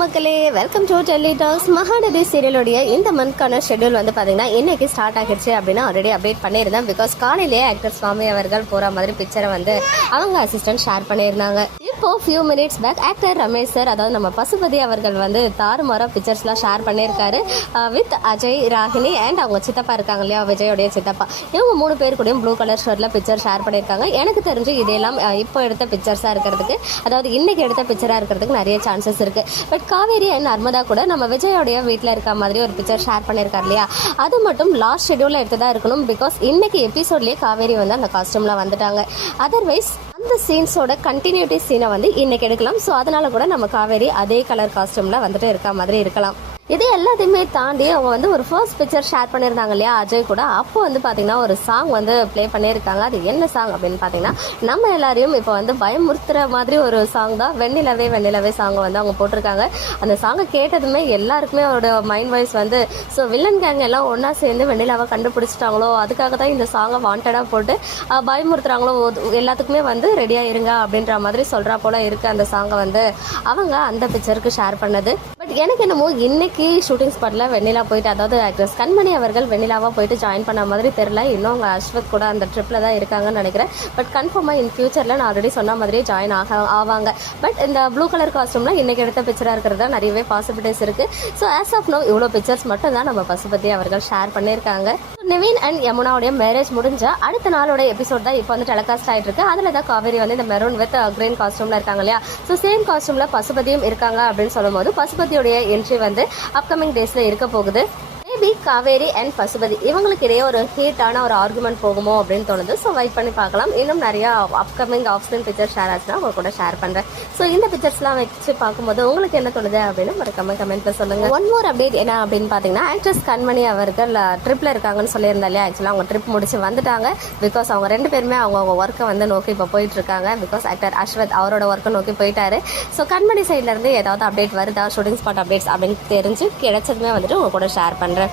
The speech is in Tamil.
மக்களே. Welcome to Delhi talks Mahanadi சீரியலுடைய இந்த மந்த்க்கான ஷெட்யூல் வந்து பார்த்தீங்கன்னா இன்னைக்கு ஸ்டார்ட் ஆகிடுச்சு அப்படின்னு ஆல்ரெடி அப்டேட் பண்ணியிருந்தேன். பிகாஸ் காலையிலேயே ஆக்டர் சுவாமி அவர்கள் போகிற மாதிரி பிக்சரை வந்து அவங்க அசிஸ்டன்ட் ஷேர் பண்ணியிருந்தாங்க. இப்போ few minutes back actor Ramesh sir அதாவது நம்ம பசுபதி அவர்கள் வந்து தாறுமாறாக பிக்சர்ஸ்லாம் ஷேர் பண்ணியிருக்காரு. வித் அஜய் ராகினி அண்ட் அவங்க சித்தப்பா இருக்காங்க இல்லையா? விஜயோடைய சித்தப்பா. இவங்க மூணு பேர் கூடயும் ப்ளூ கலர் ஷர்ட்டில் பிக்சர் ஷேர் பண்ணியிருக்காங்க. எனக்கு தெரிஞ்சு இதெல்லாம் இப்போ எடுத்த பிக்சர்ஸாக இருக்கிறதுக்கு அதாவது இன்னைக்கு எடுத்த பிக்சராக இருக்கிறதுக்கு நிறைய சான்சஸ் இருக்கு. பட் காவேரி அண்ட் நர்மதா கூட நம்ம விஜயோடைய வீட்டில் இருக்க மாதிரி ஒரு பிக்சர் ஷேர் பண்ணியிருக்காரு இல்லையா? அது மட்டும் லாஸ்ட் ஷெடியூலில் தான் இருக்கணும் பிகாஸ் இன்னைக்கு எபிசோட்லேயே காவேரி வந்து அந்த காஸ்டியூமில் வந்துட்டாங்க. அதர்வைஸ் இந்த சீன்ஸோட கண்டினியூட்டி சீனை வந்து இன்னைக்கு எடுக்கலாம். ஸோ அதனால கூட நம்ம காவேரி அதே கலர் காஸ்டியூமில் வந்துட்டு இருக்க மாதிரி இருக்கலாம். இது எல்லாத்தையுமே தாண்டி அவங்க வந்து ஒரு ஃபர்ஸ்ட் பிக்சர் ஷேர் பண்ணியிருந்தாங்க இல்லையா அஜய் கூட. அப்போ வந்து பார்த்தீங்கன்னா ஒரு சாங் வந்து ப்ளே பண்ணியிருக்காங்க. அது என்ன சாங் அப்படின்னு பார்த்தீங்கன்னா நம்ம எல்லாரையும் இப்போ வந்து பயமுறுத்துற மாதிரி ஒரு சாங் தான். வெண்ணிலவே வெண்ணிலவே சாங் வந்து அவங்க போட்டிருக்காங்க. அந்த சாங்கை கேட்டதுமே எல்லாருக்குமே அவரோட மைண்ட் வாய்ஸ் வந்து ஸோ வில்லன் கேங் எல்லாம் ஒன்றா சேர்ந்து வெண்ணிலாவை கண்டுபிடிச்சிட்டாங்களோ? அதுக்காக தான் இந்த சாங்கை வாண்டடாக போட்டு பயமுறுத்துறாங்களோ? எல்லாத்துக்குமே வந்து ரெடியாக இருங்க அப்படின்ற மாதிரி சொல்கிறா போல இருக்குது அந்த சாங்கை வந்து. அவங்க அந்த பிக்சருக்கு ஷேர் பண்ணது. எனக்கு என்னமோ இன்னைக்கு ஷூட்டிங் ஸ்பாட்டில் வெண்ணிலா போயிட்டு அதாவது ஆக்ட்ரஸ் கண்மணி அவர்கள் வெண்ணிலாவாக போயிட்டு ஜாயின் பண்ண மாதிரி தெரில இன்னும் அவங்க அஸ்வத் கூட அந்த ட்ரிப்பில் தான் இருக்காங்கன்னு நினைக்கிறேன். பட் கன்ஃபார்மாக இன் ஃபியூச்சரில் நான் ஆல்ரெடி சொன்ன மாதிரியே ஜாயின் ஆக ஆவாங்க. பட் இந்த ப்ளூ கலர் காஸ்டியூம்ல இன்றைக்கி எடுத்த பிக்சராக இருக்கிறதா நிறையவே பாசிபிலிட்டிஸ் இருக்குது ஸோ ஆஸ் ஆஃப் நோ இவ்வளோ பிக்சர்ஸ் மட்டும் தான் நம்ம பசுபதி அவர்கள் ஷேர் பண்ணியிருக்காங்க. நிவின் அண்ட் யமுனாவுடைய மேரேஜ் முடிஞ்ச அடுத்த நாளோட எபிசோட் தான் இப்போ வந்து டெலகாஸ்ட் ஆகிட்டு இருக்கு. அதில் தான் காவேரி வந்து இந்த மெரூன் வித் கிரீன் காஸ்ட்யூமில் இருக்காங்க இல்லையா? ஸோ சேம் காஸ்ட்யூமில் பசுபதியும் இருக்காங்க அப்படின்னு சொல்லும்போது பசுபதியோட பசுபதியுடைய என்ட்ரி வந்து அப்கமிங் டேஸில் இருக்க போகுது. Maybe Kaveri and Pasupathi. இவங்களுக்கு இடையே ஒரு ஹீட்டான ஒரு ஆர்குமெண்ட் போகுமோ அப்படின்னு தோணுது. ஸோ வெயிட் பண்ணி பார்க்கலாம். இன்னும் நிறைய upcoming off screen picture share ஆச்சுன்னா உங்க கூட ஷேர் பண்றேன். ஸோ இந்த பிக்சர்ஸ்லாம் வச்சு பார்க்கும்போது உங்களுக்கு என்ன தோணுது அப்படின்னு மறக்காம கமெண்ட்ல சொல்லுங்க. ஒன் மோர் அப்டேட் என்ன அப்படின்னு பார்த்தீங்கன்னா ஆக்ட்ரஸ் கண்மணி அவர்கள் ட்ரிப்ல இருக்காங்கன்னு சொல்லியிருந்தா இல்லையா? ஆக்சுவலாக அவங்க ட்ரிப் முடிச்சு வந்துட்டாங்க. பிகாஸ் அவங்க ரெண்டு பேருமே அவங்க அவங்க ஒர்க்கை வந்து நோக்கி இப்போ போயிட்டு இருக்காங்க. பிகாஸ் ஆக்டர் அஸ்வத் அவரோட ஒர்க்கை நோக்கி போயிட்டாரு. ஸோ கண்மணி சைட்ல இருந்து ஏதாவது அப்டேட் வருதா? ஷூட்டிங் ஸ்பாட் அப்டேட்ஸ் அப்படின்னு தெரிஞ்சு கிடைச்சதுமே வந்துட்டு உங்க கூட ஷேர் பண்றேன்.